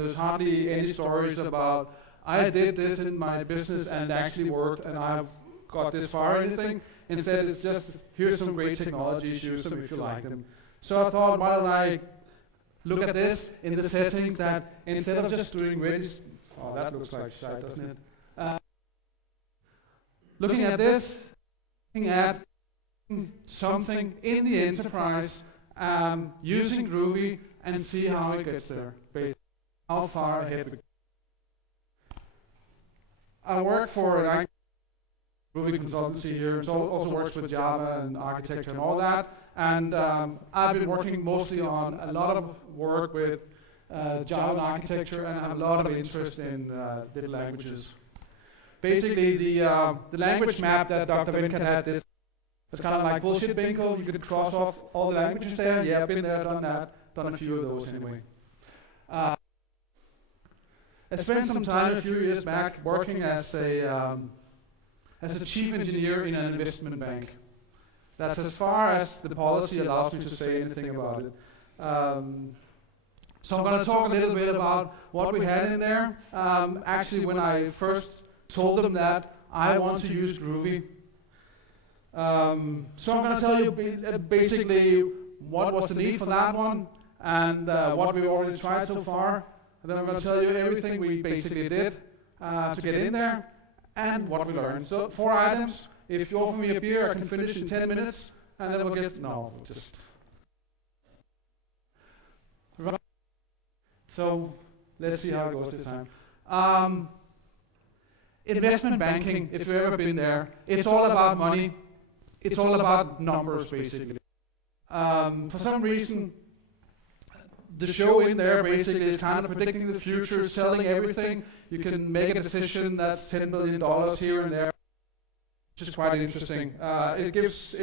there's hardly any stories about, I did this in my business and it actually worked and I've got this far or anything. Instead, it's just, here's some great technologies, use them if you like them. So I thought, why don't I look at this in the settings that instead of just doing really, oh, that looks like shite, doesn't it? Looking at this, looking at something in the enterprise, using Groovy and see how it gets there, basically, how far ahead we go. I work for an Groovy consultancy here. It also works with Java and architecture and all that. And I've been working mostly on a lot of work with Java and architecture, and I have a lot of interest in little languages. Basically, the language map that Dr. Venkat had, this was kind of like bullshit bingo. You could cross off all the languages there. Yeah, I've been there, done that, done a few of those anyway. I spent some time a few years back working as a chief engineer in an investment bank. That's as far as the policy allows me to say anything about it. So I'm going to talk a little bit about what we had in there. Actually, when I first told them that I want to use Groovy. So I'm going to tell you basically what was the need for that one and what we've already tried so far. And then I'm going to tell you everything we basically did to get in there and what we learned. So 4 items. If you offer me a beer, I can finish in 10 minutes, and then we'll get, no, just. Right. So let's see how it goes this time. Investment banking, if you've ever been there, it's all about money. It's all about numbers, basically. For some reason, the show in there basically is kind of predicting the future, selling everything. You can make a decision that's $10 billion here and there, which is quite interesting. It gives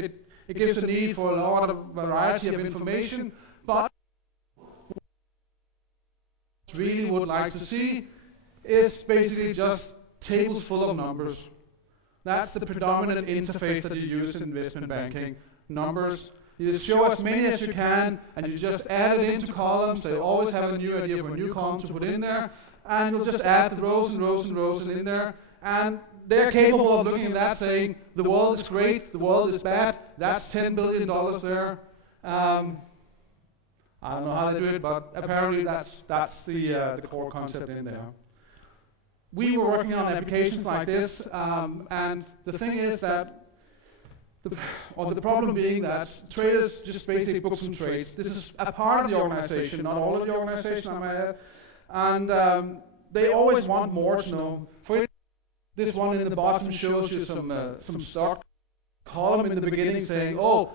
a need for a lot of variety of information, but what I really would like to see is basically just tables full of numbers. That's the predominant interface that you use in investment banking. Numbers. You just show as many as you can, and you just add it into columns. They always have a new idea for a new column to put in there, and you'll just add the rows and rows and rows in there. And they're capable of looking at that, saying the world is great, the world is bad. That's $10 billion there. I don't know how they do it, but apparently that's the core concept in there. We were working on applications like this, and the thing is that. The problem being that traders just basically book some trades. This is a part of the organization, not all of the organization, I might add. And they always want more to know. For this one in the bottom shows you some stock column in the beginning saying, oh,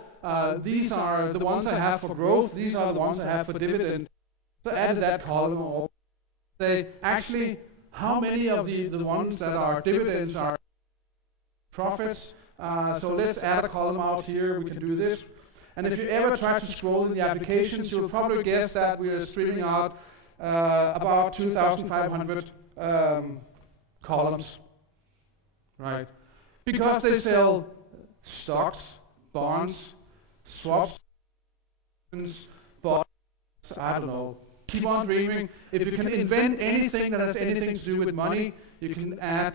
these are the ones I have for growth, these are the ones I have for dividend. So add that column. They actually, how many of the ones that are dividends are profits? So let's add a column out here, we can do this. And if you ever try to scroll in the applications, you'll probably guess that we are streaming out about 2,500 columns, right? Because they sell stocks, bonds, swaps, bonds, I don't know. Keep on dreaming. If you can invent anything that has anything to do with money, you can add,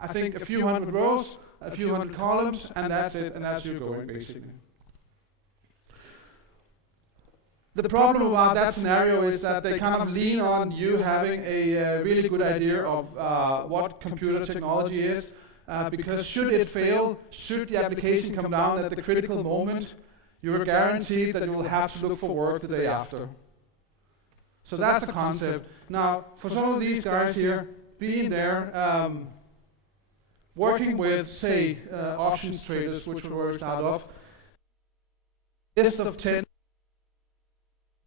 I think, a few hundred rows, a few hundred columns, and that's it, and that's you going, basically. The problem about that scenario is that they kind of lean on you having a really good idea of what computer technology is, because should it fail, should the application come down at the critical moment, you're guaranteed that you will have to look for work the day after. So that's the concept. Now, for some of these guys here, being there, working with, say, options traders, which were where we start off, list of 10,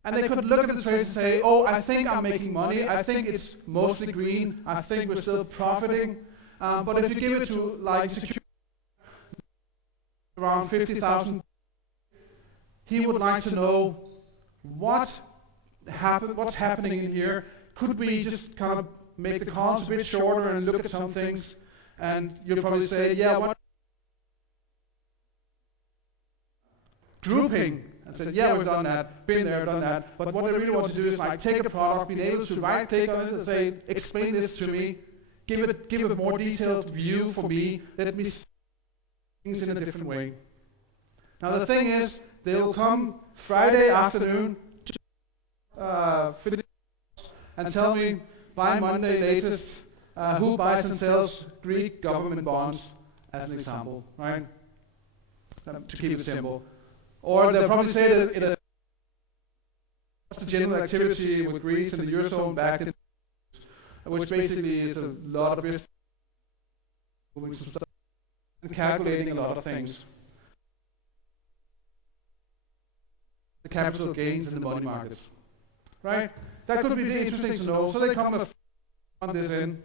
and they could look at the trades and say, oh, I think I'm making money, I think it's mostly green, I think we're still profiting, but if you give it to, like, security, around 50,000, he would like to know what's happening in here. Could we just kind of make the columns a bit shorter and look at some things? And you'll probably say, yeah, what grouping, and said, yeah, we've done that, been there, done that. But what I really want to do is like take a product, being able to right-click on it and say, explain this to me, give a more detailed view for me, let me see things in a different way. Now the thing is, they'll come Friday afternoon to finish and tell me by Monday latest who buys and sells Greek government bonds, as an example, right? To keep it simple. Or they'll probably say that it was the general activity with Greece and the Eurozone back in, which basically is a lot of business moving some stuff and calculating a lot of things. The capital gains in the money markets, right? That could be really interesting to know. So they come on this in,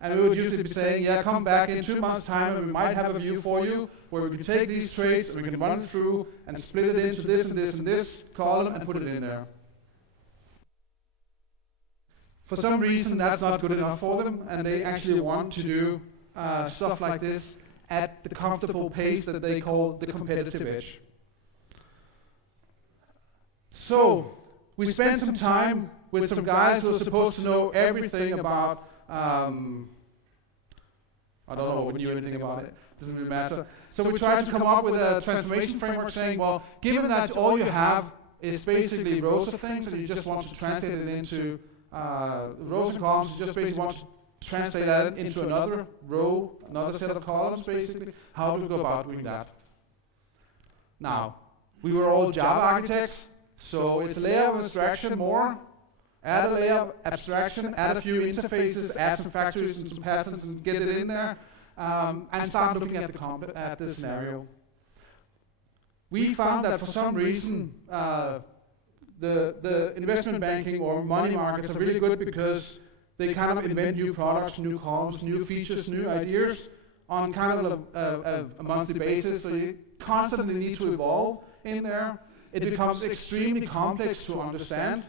and we would usually be saying, yeah, come back in 2 months' time and we might have a view for you where we can take these trades and we can run through and split it into this and this and this column and put it in there. For some reason, that's not good enough for them, and they actually want to do stuff like this at the comfortable pace that they call the competitive edge. So we spent some time with some guys who are supposed to know everything about, I don't know, we knew anything about it, doesn't really matter. So we tried to come up with a transformation framework saying, well, given that all you have is basically rows of things and you just want to translate it into rows and columns, you just basically want to translate that into another row, another set of columns basically, how do we go about doing that? Now, we were all Java architects, so it's a layer of abstraction more, add a layer of abstraction, add a few interfaces, add some factories and some patterns and get it in there, and start looking at the scenario. We found that for some reason, the investment banking or money markets are really good because they kind of invent new products, new columns, new features, new ideas on kind of a monthly basis, so you constantly need to evolve in there. It becomes extremely complex to understand,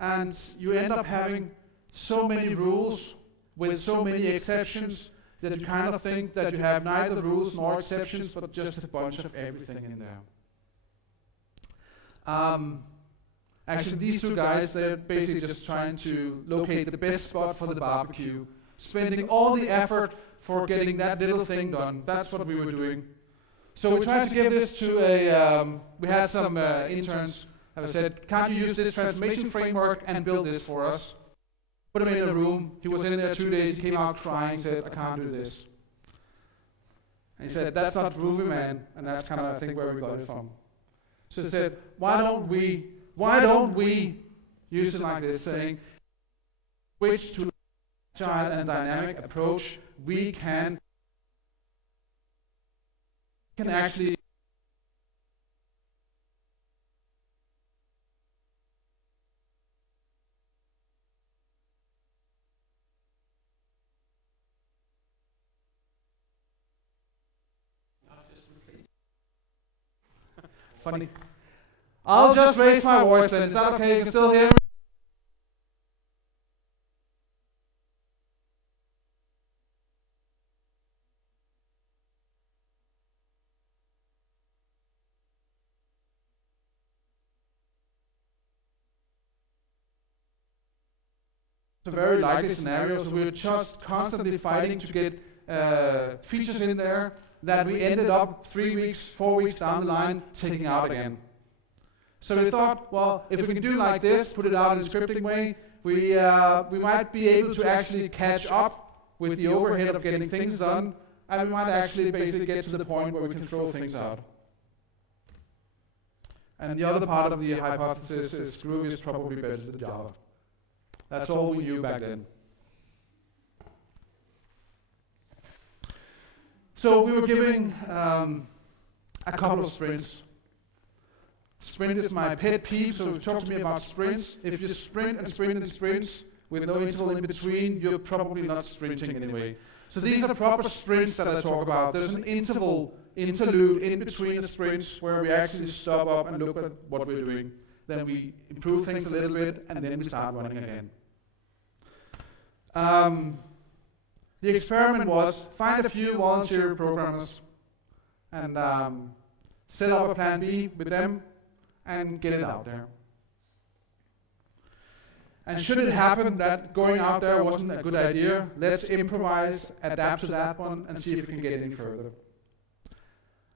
and you end up having so many rules with so many exceptions that you kind of think that you have neither rules nor exceptions, but just a bunch of everything in there. Actually, these two guys, they're basically just trying to locate the best spot for the barbecue, spending all the effort for getting that little thing done. That's what we were doing. So we tried to give this to we had some interns who said, can't you use this transformation framework and build this for us? Put him in a room. He was in there 2 days. He came out crying, said, I can't do this. And he said, that's not Groovy, man. And that's kind of, I think, where we got it from. So he said, why don't we use it like this, saying, switch to agile and dynamic approach, we can actually funny. I'll just raise my voice then. Is that okay? You can still hear me? It's a very likely scenario, so we're just constantly fighting to get features in there that we ended up 3 weeks, 4 weeks down the line taking out again. So we thought, well, if we can do like this, put it out in a scripting way, we might be able to actually catch up with the overhead of getting things done, and we might actually basically get to the point where we can throw things out. And the other part of the hypothesis is Groovy is probably better than Java. That's all we knew back then. So we were giving a couple of sprints. Sprint is my pet peeve, so talk to me about sprints. If you sprint and sprint and sprint with no interval in between, you're probably not sprinting anyway. So these are proper sprints that I talk about. There's an interlude in between the sprints where we actually stop up and look at what we're doing. Then we improve things a little bit, and then we start running again. The experiment was find a few volunteer programmers and set up a plan B with them. and get it out there. And should it happen that going out there wasn't a good idea, let's improvise, adapt to that one, and see if we can get any further.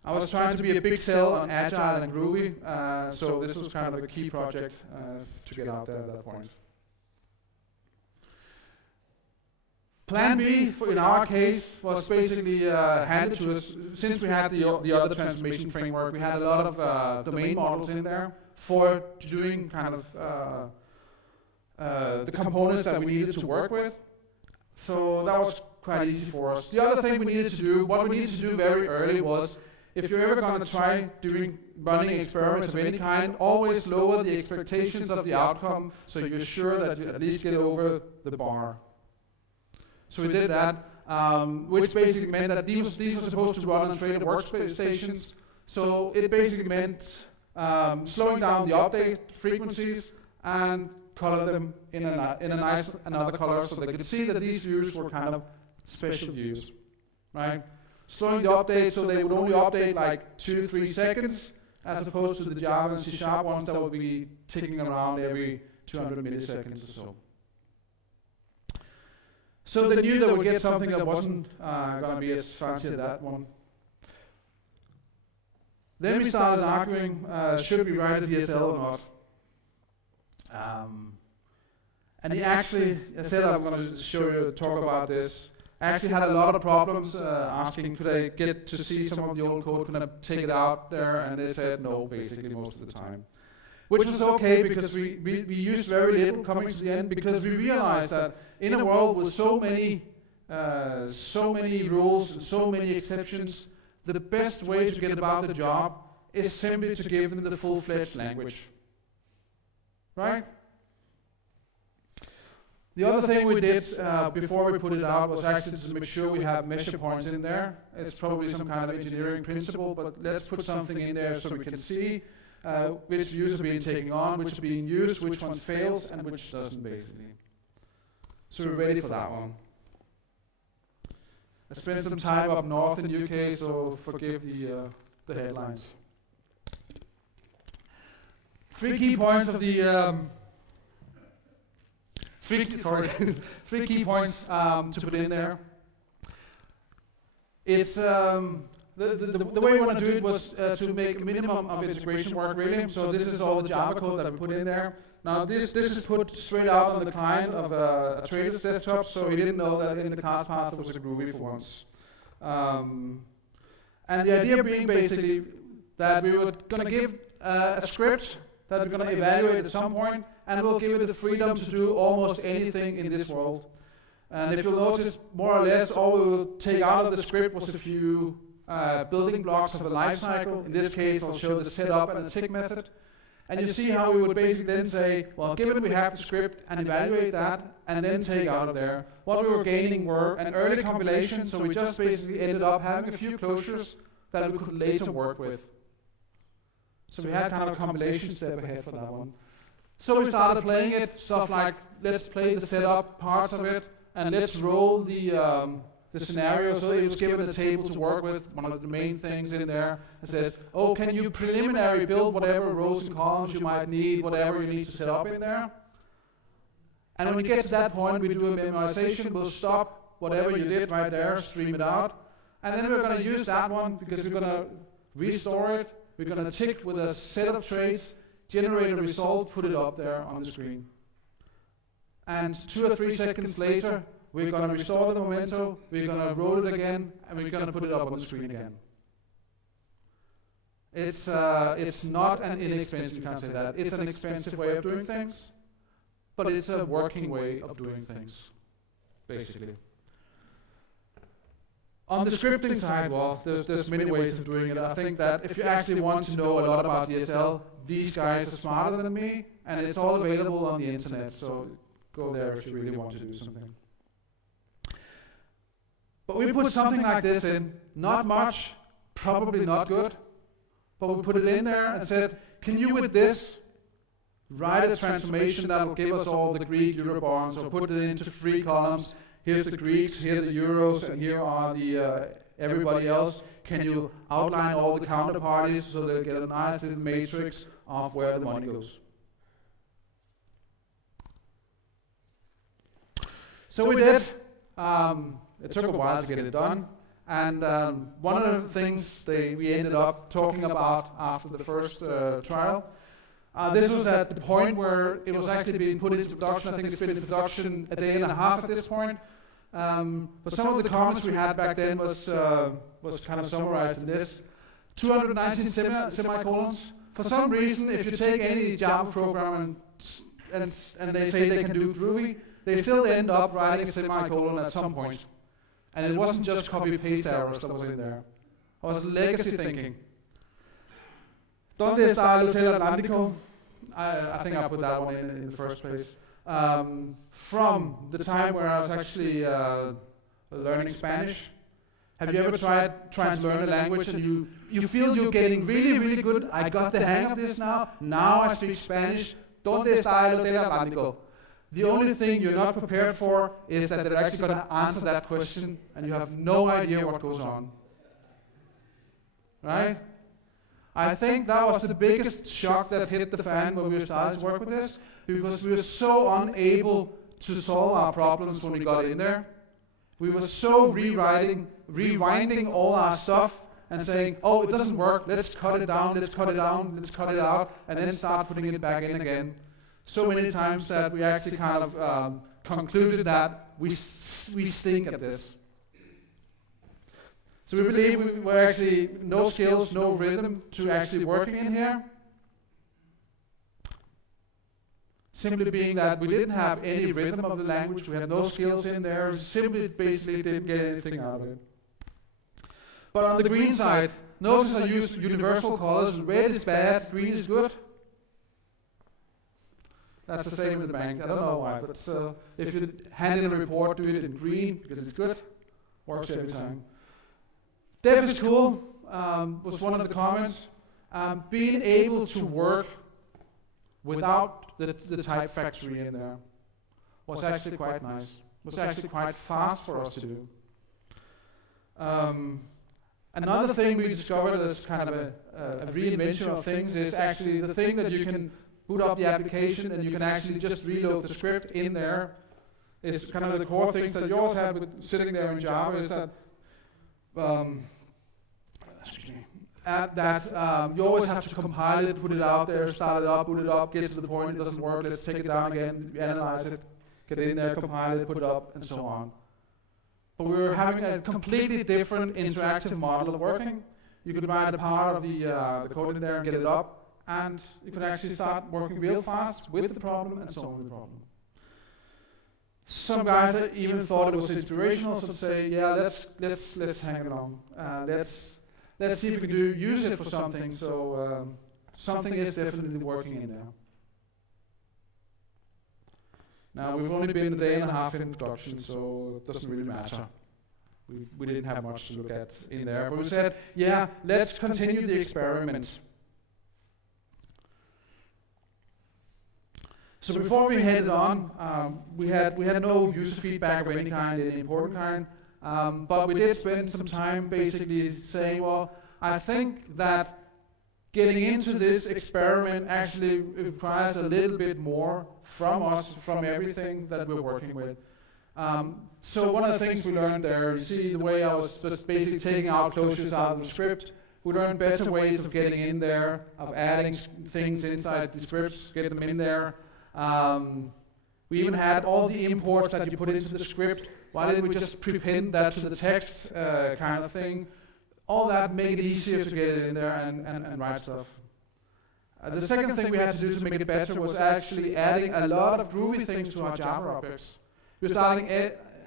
I was trying to be a big sell on Agile and Groovy, so this was kind of a key project to get out there at that point. Plan B, in our case, was basically handed to us. Since we had the other transformation framework, we had a lot of domain models in there for doing kind of the components that we needed to work with. So that was quite easy for us. The other thing we needed to do, what we needed to do very early was, if you're ever going to try running experiments of any kind, always lower the expectations of the outcome so you're sure that you at least get over the bar. So we did that, which basically meant that these were supposed to run on traded workstations. So it basically meant slowing down the update frequencies and color them in a nice another color so they could see that these views were kind of special views, right? Slowing the update so they would only update like 2-3 seconds, as opposed to the Java and C# ones that would be ticking around every 200 milliseconds or so. So they knew they would get something that wasn't going to be as fancy as that one. Then we started arguing, should we write a DSL or not? And he actually, I said I'm going to talk about this. I actually had a lot of problems asking, could I get to see some of the old code, could I take it out there? And they said no, basically, most of the time. Which was okay, because we used very little coming to the end, because we realized that in a world with so many rules and so many exceptions, the best way to get about the job is simply to give them the full-fledged language. Right? The other thing we did before we put it out was actually to make sure we have measure points in there. It's probably some kind of engineering principle, but let's put something in there so we can see which views are being taken on, which are being used, which one fails, and which doesn't, basically. So we're ready for that one. I spent some time up north in the UK, so forgive the headlines. 3 key points of the... three key points to put in there. It's the way we want to do it was to make a minimum of integration work, really. So this is all the Java code that we put in there. Now this is put straight out on the client of a trader's desktop, so he didn't know that in the class path there was a Groovy for once. And the idea being basically that we were going to give a script that we're going to evaluate at some point, and we'll give it the freedom to do almost anything in this world. And if you'll notice, more or less, all we will take out of the script was a few building blocks of a life cycle. In this case, I'll show the setup and a tick method. And you see how we would basically then say, well, given we have the script, and evaluate that, and then take out of there. What we were gaining were an early compilation, so we just basically ended up having a few closures that we could later work with. So we had kind of a compilation step ahead for that one. So we started playing it, stuff like, let's play the setup parts of it, and let's roll the scenario. So it was given a table to work with, one of the main things in there. It says, oh, can you preliminary build whatever rows and columns you might need, whatever you need to set up in there? And when we get to that point, we do a memorization. We'll stop whatever you did right there, stream it out. And then we're going to use that one because we're going to restore it. We're going to tick with a set of traits, generate a result, put it up there on the screen. And 2 or 3 seconds later, we're going to restore the memento, we're going to roll it again, and we're going to put it up on the screen again. It's not an inexpensive, you can't say that. It's an expensive way of doing things, but it's a working way of doing things, basically. On the scripting side, well, there's many ways of doing it. I think that if you actually want to know a lot about DSL, these guys are smarter than me, and it's all available on the internet, so go there if you really want to do something. But we put something like this in, not much, probably not good, but we put it in there and said, can you with this write a transformation that will give us all the Greek Eurobonds, or put it into 3 columns. Here's the Greeks, here are the Euros, and here are the everybody else. Can you outline all the counterparties so they'll get a nice little matrix of where the money goes. So we did. It took a while to get it done. And one of the things we ended up talking about after the first trial, this was at the point where it was actually being put into production. I think it's been in production a day and a half at this point. But some of the comments we had back then was kind of summarized in this. 219 semicolons. For some reason, if you take any Java program and they say they can do Groovy, they still end up writing a semicolon at some point. And it wasn't just copy-paste errors that was in there. It was legacy thinking. Donde está el Hotel Atlántico? I think I put that one in the first place. From the time where I was actually learning Spanish. Have you ever tried trying to learn a language and you feel you're getting really, really good? I got the hang of this now. Now I speak Spanish. ¿Dónde está el Hotel Atlántico? The only thing you're not prepared for is that they're actually going to answer that question and you have no idea what goes on. Right? I think that was the biggest shock that hit the fan when we started to work with this, because we were so unable to solve our problems when we got in there. We were so rewinding all our stuff and saying, oh, it doesn't work, let's cut it down, let's cut it down, let's cut it out, and then start putting it back in again. So many times that we actually kind of concluded that we stink at this. So we believe we were actually no skills, no rhythm to actually working in here. Simply being that we didn't have any rhythm of the language, we had no skills in there, simply basically didn't get anything out of it. But on the green side, notice I used universal colors. Red is bad, green is good. That's the same with the bank. I don't know why, but if you hand in a report, do it in green because it's good. Works every time. Dev is cool, was one of the comments. Being able to work without the type factory in there was actually quite nice. Was actually quite fast for us to do. Another thing we discovered as kind of a reinvention of things is actually the thing that you can boot up the application and you can actually just reload the script in there. Is kind of the core things that you always have with sitting there in Java is that you always have to compile it, put it out there, start it up, boot it up, get to the point, it doesn't work, let's take it down again, analyze it, get it in there, compile it, put it up, and so on. But we were having a completely different interactive model of working. You could write a part of the code in there and get it up, and you could actually start working real fast with the problem and solving the problem. Some guys even thought it was inspirational, so to say, yeah, let's hang along. Let's see if we can use it for something. So something is definitely working in there. Now we've only been a day and a half in production, so it doesn't really matter. We didn't have much to look at in there, but we said, yeah, let's continue the experiment. So before we headed on, we had no user feedback of any kind, any important kind. But we did spend some time basically saying, well, I think that getting into this experiment actually requires a little bit more from us, from everything that we're working with. So one of the things we learned there, you see the way I was just basically taking out closures out of the script. We learned better ways of getting in there, of adding things inside the scripts, get them in there. We even had all the imports that you put into the script. Why didn't we just prepend that to the text kind of thing? All that made it easier to get it in there and write stuff. The second thing we had to do to make it better was actually adding a lot of Groovy things to our Java objects. We're starting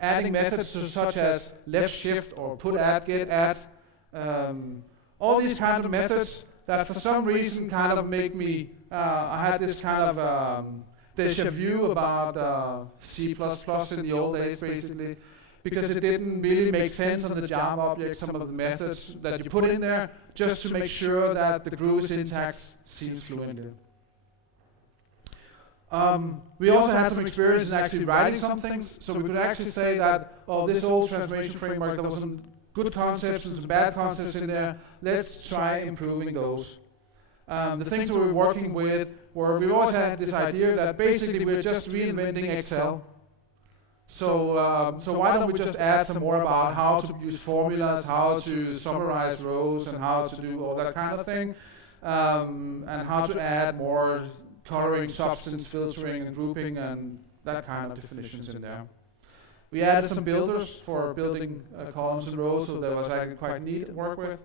adding methods such as left shift or put add, get add. All these kind of methods that for some reason kind of make me, I had this kind of deja vu about C++ in the old days, basically, because it didn't really make sense on the Java object, some of the methods that you put in there, just to make sure that the Groovy syntax seems fluent. We also had some experience in actually writing some things, so we could actually say that, oh, this old transformation framework, there was some good concepts and some bad concepts in there, let's try improving those. The things we were working with were, we always had this idea that basically we're just reinventing Excel. So why don't we just add some more about how to use formulas, how to summarize rows, and how to do all that kind of thing, and how to add more coloring, substance, filtering, and grouping, and that kind of definitions in there. We added some builders for building columns and rows, so that was actually quite neat to work with.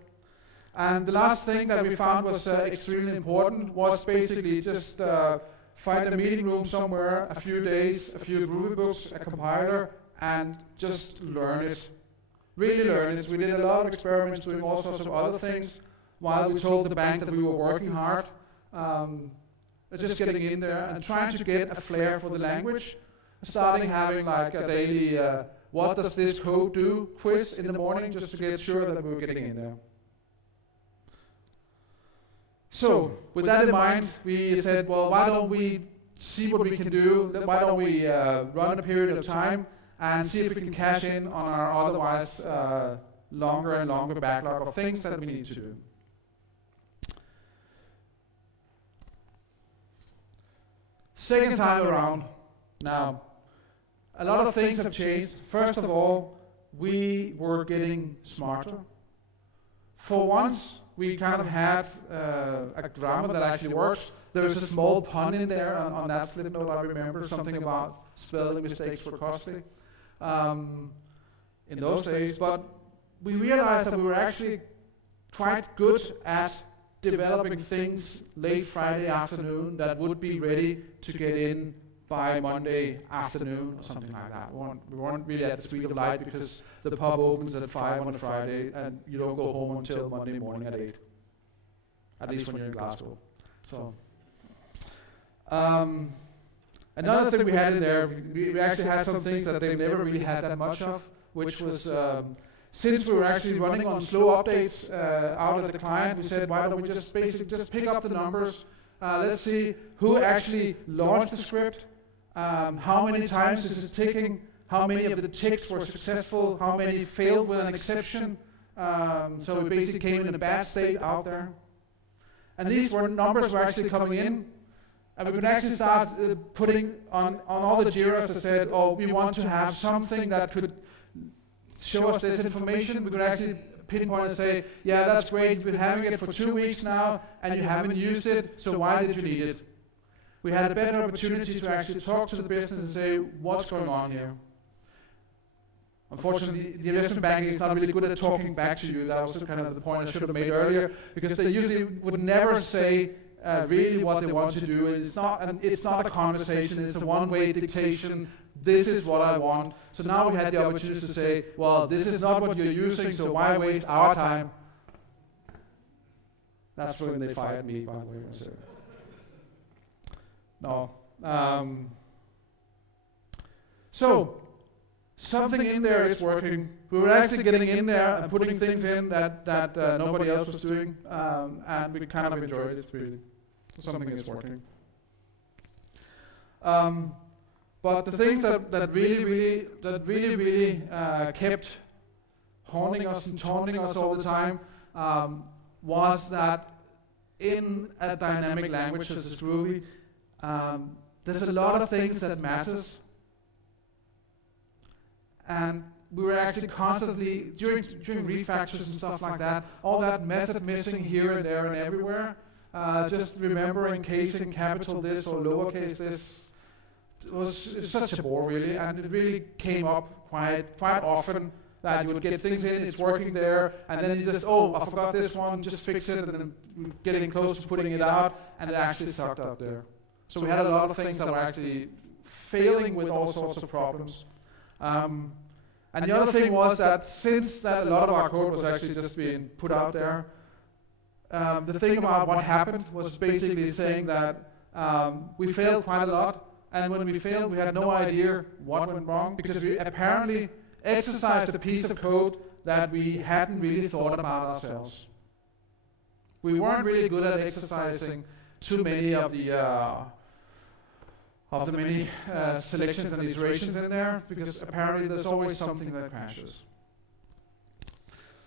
And the last thing that we found was extremely important was basically just find a meeting room somewhere, a few days, a few Groovy books, a compiler, and just learn it. Really learn it. We did a lot of experiments doing all sorts of other things while we told the bank that we were working hard. Just getting in there and trying to get a flair for the language. Starting having like a daily, what does this code do quiz in the morning, just to get sure that we were getting in there. So, with that in mind, we said, well, why don't we see what we can do? Why don't we run a period of time and see if we can cash in on our otherwise longer and longer backlog of things that we need to do. Second time around. Now, a lot of things have changed. First of all, we were getting smarter. For once, we kind of had a grammar that actually works. There was a small pun in there on that slip note, I remember, something about spelling mistakes were costly in those days. But we realized that we were actually quite good at developing things late Friday afternoon that would be ready to get in by Monday afternoon or something like that. We weren't really at the speed of light because the pub opens at 5 on a Friday and you don't go home until Monday morning at 8. At least when you're in Glasgow. So, another thing we had in there, we actually had some things that they've never really had that much of, which was, since we were actually running on slow updates out at the client, we said, why don't we just basically just pick up the numbers, let's see who actually launched the script, how many times is it ticking, how many of the ticks were successful, how many failed with an exception, so it basically came in a bad state out there. And these numbers were actually coming in, and we could actually start putting on all the JIRAs that said, oh, we want to have something that could show us this information. We could actually pinpoint and say, yeah, that's great, you've been having it for 2 weeks now, and you haven't used it, so why did you need it? We had a better opportunity to actually talk to the business and say, what's going on here? Unfortunately, the investment banking is not really good at talking back to you. That was kind of the point I should have made earlier, because they usually would never say really what they want to do. It's not a conversation, it's a one-way dictation. This is what I want. So now we had the opportunity to say, well, this is not what you're using, so why waste our time? That's when they fired me, by the way. So. No. So, something in there is working. We were actually getting in there and putting things in that nobody else was doing, and we kind of enjoyed it, really. So something is working. But the things that really kept haunting us and taunting us all the time was that in a dynamic language such as Groovy, there's a lot of things that matters. And we were actually constantly, during refactors and stuff like that, all that method missing here and there and everywhere, just remembering casing capital this or lowercase this, it was such a bore, really, and it really came up quite often that you would get things in, it's working there, and then you just, oh, I forgot this one, just fix it, and then getting close to putting it out, and it actually sucked out there. So we had a lot of things that were actually failing with all sorts of problems. And the other thing was that since that a lot of our code was actually just being put out there, the thing about what happened was basically saying that we failed quite a lot. And when we failed, we had no idea what went wrong, because we apparently exercised a piece of code that we hadn't really thought about ourselves. We weren't really good at exercising too many of the many selections and iterations in there, because apparently there's always something that crashes.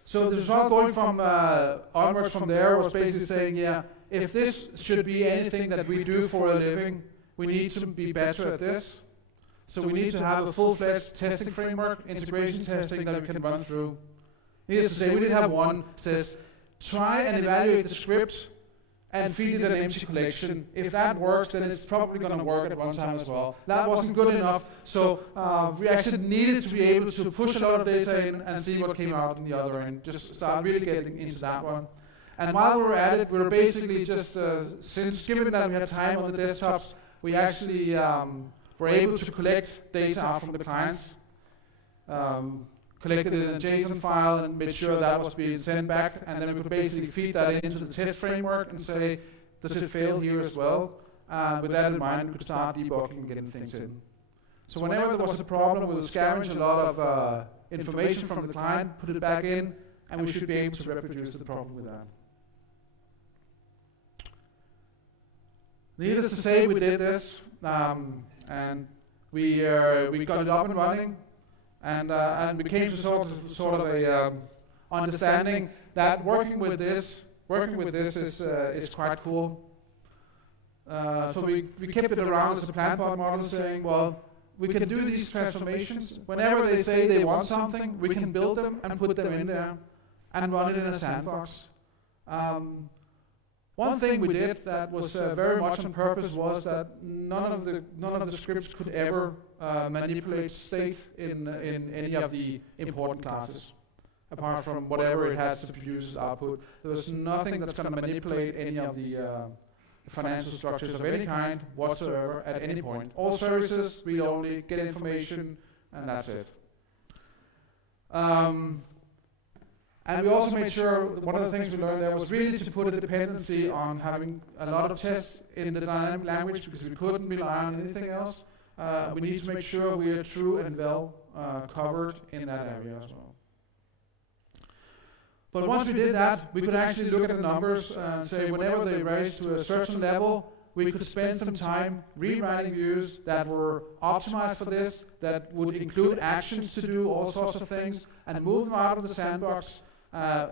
So the result going from onwards from there was basically saying, yeah, if this should be anything that we do for a living, we need to be better at this. So we need to have a full-fledged testing framework, integration testing that we can run through. Needless to say, we did have one that says, try and evaluate the script and feed it an empty collection. If that works, then it's probably going to work at runtime as well. That wasn't good enough, so we actually needed to be able to push a lot of data in and see what came out in the other end. Just start really getting into that one. And while we were at it, we were basically just, since given that we had time on the desktops, we actually were able to collect data out from the clients, collected it in a JSON file and made sure that was being sent back, and then we could basically feed that into the test framework and say, does it fail here as well? With that in mind, we could start debugging and getting things in. So whenever there was a problem, we would scavenge a lot of information from the client, put it back in, and we should be able to reproduce the problem with that. Needless to say, we did this, and we got it up and running. And we came to sort of a understanding that working with this is quite cool. So we kept it around as a plan pod model, saying, well, we can do these transformations. Whenever they say they want something, we can build them and put them in there and run it in a sandbox. One thing we did that was very much on purpose was that none of the scripts could ever manipulate state in any of the important classes, apart from whatever it has to produce as output. There was nothing that's going to manipulate any of the financial structures of any kind whatsoever at any point. All services, read only, get information, and that's it. And we also made sure, one of the things we learned there was really to put a dependency on having a lot of tests in the dynamic language, because we couldn't rely on anything else. We need to make sure we are true and well covered in that area as well. But once we did that, we could actually look at the numbers and say whenever they raised to a certain level, we could spend some time rewriting views that were optimized for this, that would include actions to do all sorts of things, and move them out of the sandbox.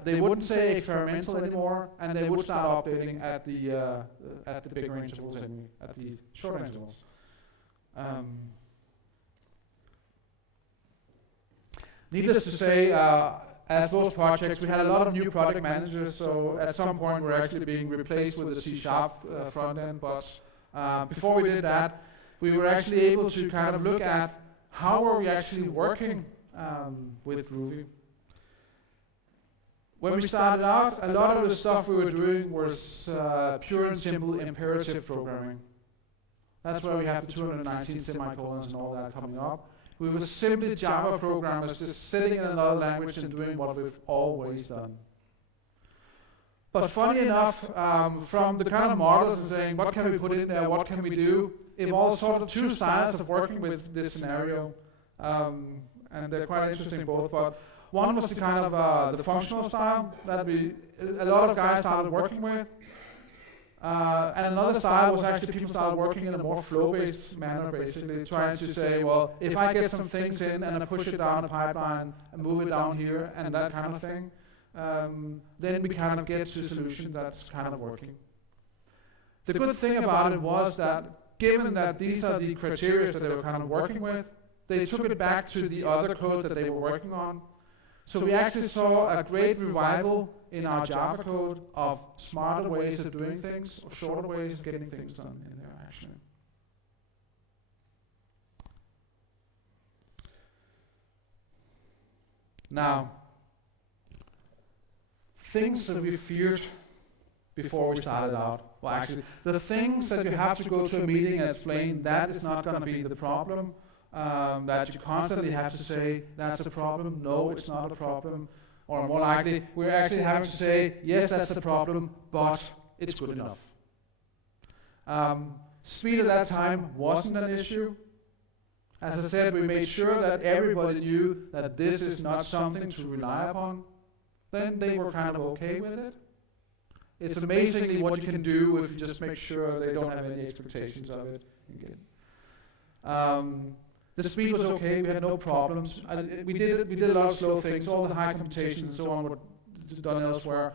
They wouldn't say experimental anymore, and they would start updating at the bigger intervals and at the shorter intervals. Needless to say, as those projects, we had a lot of new product managers, so at some point we're actually being replaced with a C# front end, but before we did that, we were actually able to kind of look at how are we actually working with Groovy. When we started out, a lot of the stuff we were doing was pure and simple imperative programming. That's where we have the 219 semicolons and all that coming up. We were simply Java programmers just sitting in another language and doing what we've always done. But funny enough, from the kind of models and saying, what can we put in there, what can we do, evolved sort of two styles of working with this scenario. And they're quite interesting both, but one was the kind of the functional style that a lot of guys started working with. And another style was actually people started working in a more flow-based manner, basically trying to say, well, if I get some things in and I push it down a pipeline and move it down here and that kind of thing, then we kind of get to a solution that's kind of working. The good thing about it was that given that these are the criteria that they were kind of working with, they took it back to the other code that they were working on. So we actually saw a great revival in our Java code of smarter ways of doing things, or shorter ways of getting things done in there, actually. Now, things that we feared before we started out, well actually, the things that you have to go to a meeting and explain, that is not going to be the problem. That you constantly have to say, that's a problem, no, it's not a problem. Or more likely, we're actually having to say, yes, that's a problem, but it's good enough. Speed at that time wasn't an issue. As I said, we made sure that everybody knew that this is not something to rely upon. Then they were kind of okay with it. It's amazingly what you can do if you just make sure they don't have any expectations of it. The speed was okay, we had no problems. We did a lot of slow things, all the high computations and so on were done elsewhere.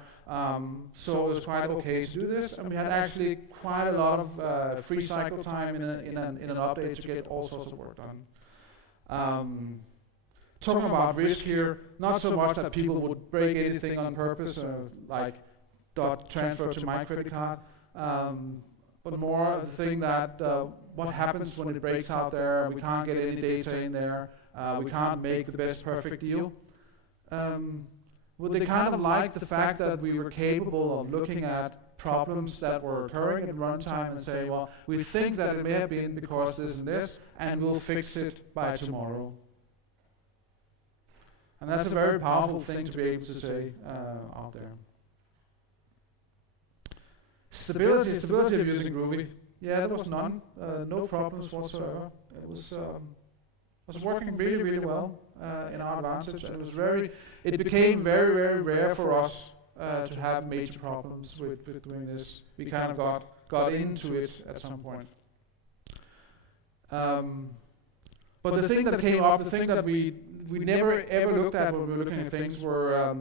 So it was quite okay to do this, and we had actually quite a lot of free cycle time in an update to get all sorts of work done. Talking about risk here, not so much that people would break anything on purpose, like transfer to my credit card, but more the thing that what happens when it breaks out there, we can't get any data in there, we can't make the best perfect deal. Well, they kind of liked the fact that we were capable of looking at problems that were occurring at runtime and say, well, we think that it may have been because this and this, and we'll fix it by tomorrow. And that's a very powerful thing to be able to say out there. Stability of using Groovy. Yeah, there was none, no problems whatsoever. It was working really, really well in our advantage, and it became very, very rare for us to have major problems with doing this. We kind of got into it at some point. But the thing that came up, the thing that we never ever looked at when we were looking at things were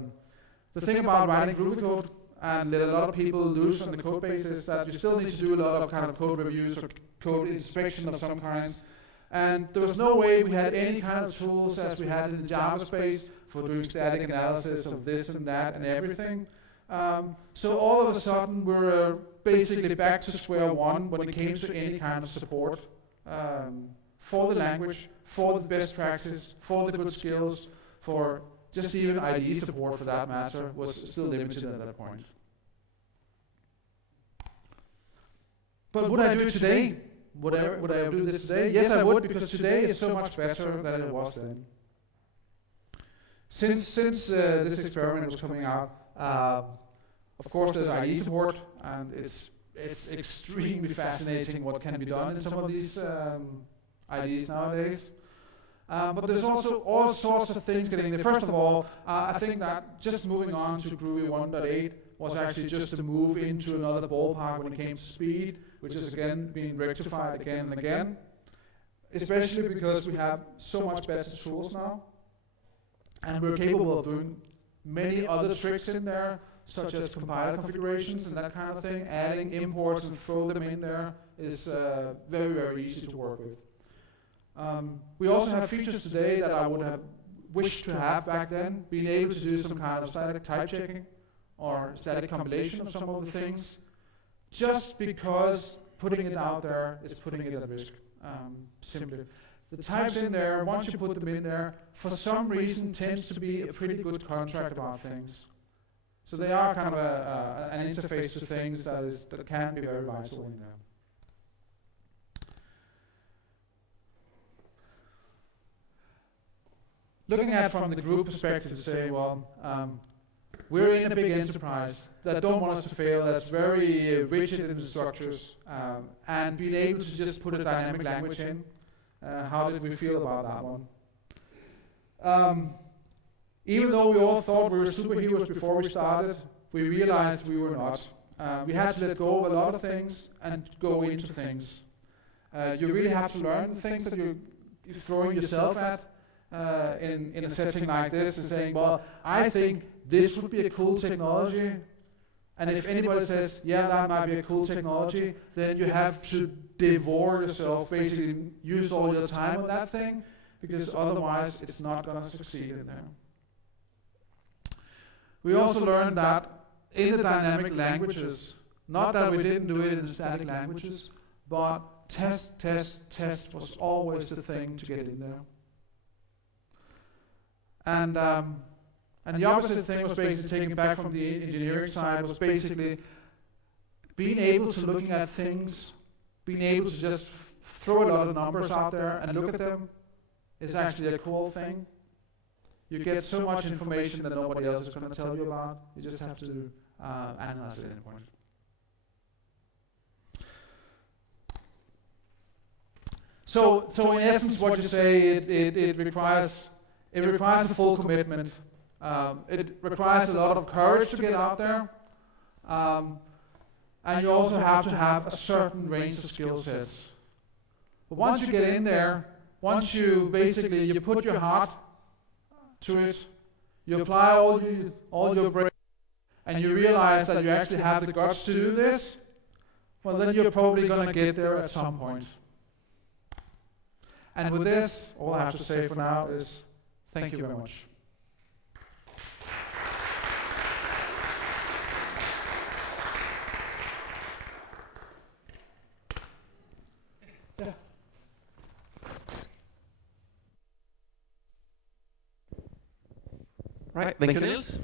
the thing about writing Groovy code and let a lot of people loose on the code base is that you still need to do a lot of kind of code reviews or code inspection of some kinds. And there was no way we had any kind of tools as we had in the Java space for doing static analysis of this and that and everything. So all of a sudden we're basically back to square one when it came to any kind of support for the language, for the best practice, for the good skills, for just even IDE support for that matter was still limited at that point. But would I do it today? Would I do this today? Yes, I would, because today is so much better than it was then. Since this experiment was coming out, of course there's IE support, and it's extremely fascinating what can be done in some of these IDEs nowadays. But there's also all sorts of things getting there. First of all, I think that just moving on to Groovy 1.8 was actually just a move into another ballpark when it came to speed, which is again being rectified again and again, especially because we have so much better tools now, and we're capable of doing many other tricks in there, such as compiler configurations and that kind of thing. Adding imports and throw them in there is very, very easy to work with. We also have features today that I would have wished to have back then, being able to do some kind of static type checking or static compilation of some of the things, just because putting it out there is putting it at risk, simply. The types in there, once you put them in there, for some reason tends to be a pretty good contract about things. So they are kind of an interface to things that can be very vital in there. Looking at from the group perspective, say, well, we're in a big enterprise that don't want us to fail, that's very rigid in the structures, and being able to just put a dynamic language in, how did we feel about that one? Even though we all thought we were superheroes before we started, we realized we were not. We had to let go of a lot of things and go into things. You really have to learn the things that you're throwing yourself at in a setting like this and saying, well, I think this would be a cool technology. And if anybody says, yeah, that might be a cool technology, then you have to devour yourself, basically use all your time on that thing, because otherwise it's not going to succeed in there. We also learned that in the dynamic languages, not that we didn't do it in the static languages, but test was always the thing to get in there. And the opposite thing was basically taken back from the engineering side, was basically being able to looking at things, being able to just throw a lot of numbers out there and look at them is actually a cool thing. You get so much information that nobody else is going to tell you about. You just have to analyze it at any point. So in essence, what you say, it requires a full commitment. It requires a lot of courage to get out there. And you also have to have a certain range of skill sets. But once you get in there, once you basically, you put your heart to it, you apply all your brain and you realize that you actually have the guts to do this, well, then you're probably going to get there at some point. And with this, all I have to say for now is thank you very much. Yeah. Right, thank you, Niels.